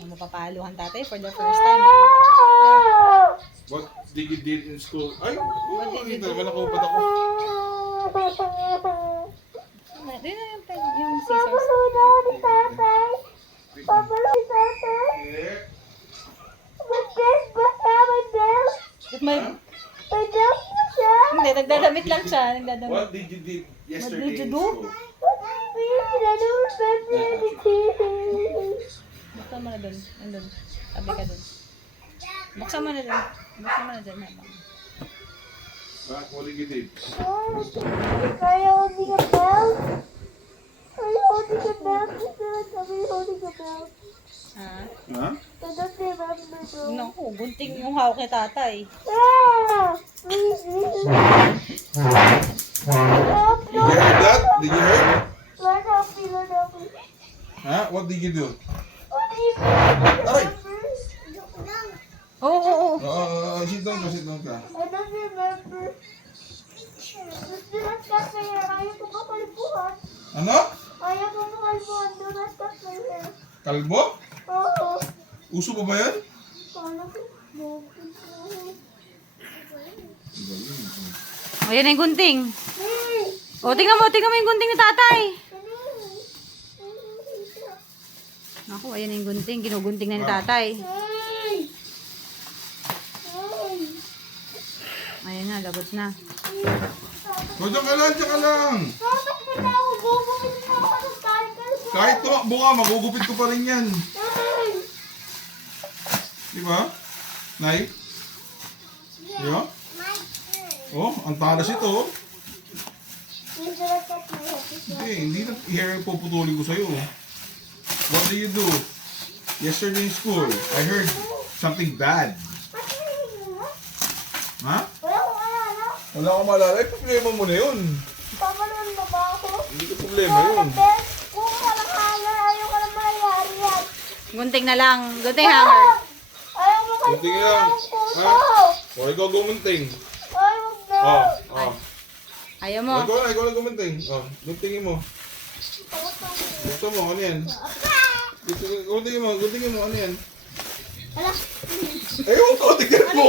Mapapaluhan tatay for the first time. What did you did in school? Ay, What did you do? talaga nakupad ako. Di na yung scissors. Ba't may... Hindi, nagdadamit lang siya. Nagdadamit. What did you did yesterday you in do? school? Buksan mo na dun. Nandun. Tabi ka dun. Buksan mo na dun. Buksan mo na dun. Habang. What did you did? Are you holding a belt? Are you holding a belt? Are you holding a belt? Ha? Ha? I don't remember, bro. Naku, gunting yung hawak ni tatay. Ah! Please, please. Help, Did you heard that? Did you heard? Lord help me, Lord help me. Huh? What did you do? What do you mean? Aray! Oo, oo, oo. Sit down ka, sit down ka. I don't remember. Do not cut my hair. Ayaw ko makalbuhan. Ano? Ayaw ko makalbuhan. Do not cut my hair. Kalbo? Oo. Uso pa ba yan? Kala ko. O, yan na yung gunting. Hey! O, tingnan mo yung gunting ni tatay. Naku, ayan na yung gunting. Ginugunting na ni tatay. Hey! Hey! Ayan na, lagot na. O, dyan ka lang, dyan ka lang. Bakit kita ako gugupit na ako ng kalkalbo? Kahit tumakbo ka, magugupit ko pa rin yan. Hey! Di ba? Nay? Di ba? Oh, ang talas ito. Please do not cut my hair. Hindi na i-hair puputulin ko sa'yo. What do you do? Yesterday in school, I heard something bad. Ha? Wala akong alala. Wala akong maalala. Eh, problema mo na yun. Pamanon na ba ako? Hindi ko problema yun. Kung walang hanger, ayaw ka na mayari yan. Gunting na lang. Gunting hanger. Ayaw mo kasi Gunting lang. ang puso. O, ikaw gumunting. Ay, wag na. Oh, oh. Ayaw mo. Ikaw na gumunting. Oh, guntingin mo. Gusto mo, ano yan? Guntingin mo, ano yan? Ala. Ewan ko, tignan mo.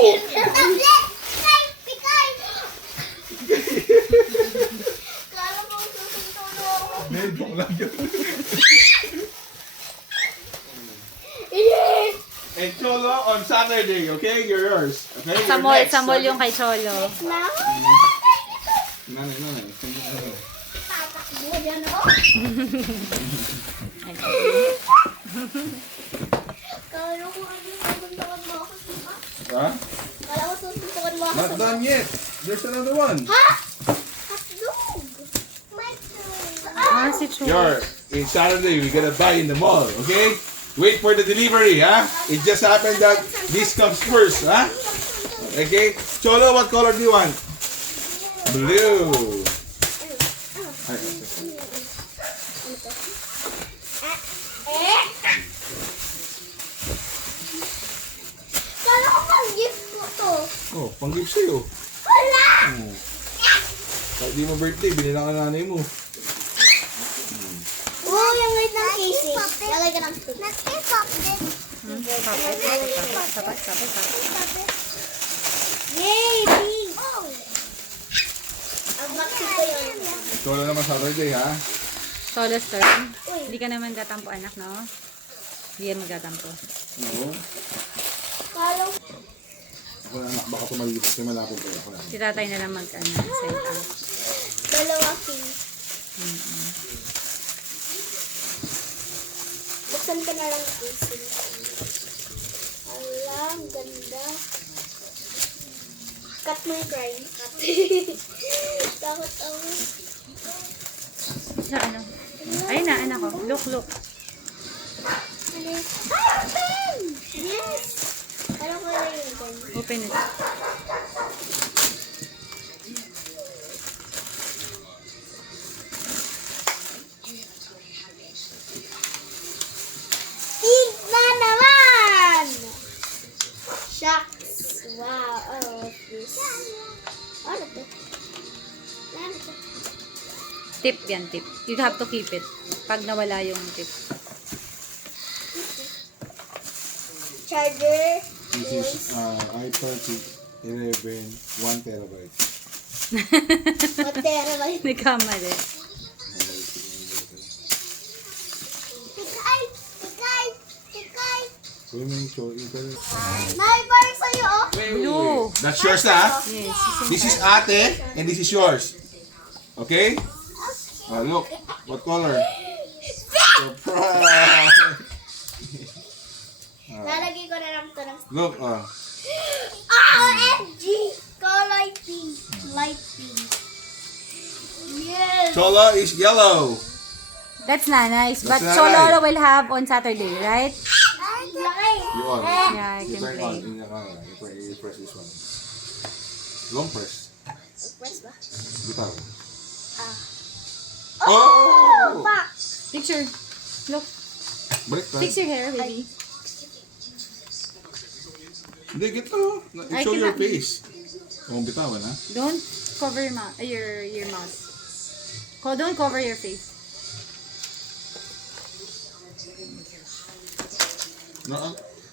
Kala mo susunod ako. Medyo lang yun. Yes! And Cholo on Saturday, okay? You're yours. Okay? Sa You're mall, next. sa mall yung kay Cholo. Na? Nanay. Tatakbo dyan ako. Kala ko ano susuntukan mo ako, diba? Ha? Kala ko susuntukan mo ako. Not done yet. There's another one. Ha? Hotdog! My turn. Ah, si Cholo. You're in Saturday, we gotta buy in the mall, okay? Wait for the delivery, huh? It just happened that this comes first, huh? Okay? Cholo, what color do you want? Blue. Eh? Kala ko pang gift ko to. Oh, pang-gift sa'yo. Wala! Oh. Kahit di mo birthday, binilang ka nanay mo. Oo, yung wait ng casing. Lalagay ka ng stick. Yay! Big! Ang bakit ko yun. Cholo naman Saturday, ha? Cholo's turn. Hindi ka naman gatampo, anak, no? Hindi yan magatampo. Oo. Kala ko. Ako na anak, baka tumaligit kasi malapit kayo. Ako na. Si tatay na lang mag-ano, send out. Dalawa king. Buksan ka na lang casing. Alam, ganda. Cut mo yung crime. Cut. Takot ako. Sa ano? Ay na, anak ko. Look. Ano yun? Ay, pen! Yes! Alam ko na yung pen. Open it. Big na naman! Shucks! Wow! Oh, this. Ano to? Ano to? Tip yan, tip. You have to keep it. Pag nawala yung tip. charger. This is iPad 11, 1 terabyte. What terabyte? May kamali. Tikay! Tikay! Tikay! Wait a minute, so Nay, parang sa'yo, oh. Blue. That's yours na, ha? Yes. This is ate, and this is yours. Okay? Look, what color? Surprise! Lalagay ko na lang ito ng... Look, OMG! Color pink. Light pink. Yes! Cholo is yellow. That's not nice. But That's Chololo nice. will have on Saturday, right? Laki! You on. Yeah, I You can turn play. on in the camera. You press this one. Long press. Press ba? Bitaw. Oh! Oh! Back! Picture. Look. Balik ka. Fix your hair, baby. Hindi, get to. I Show your cannot- face. Kung bitawan, ha? Don't cover your mouth. Your mouth. Don't cover your face. No,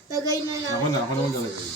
Lagay na lang. ako na galagay.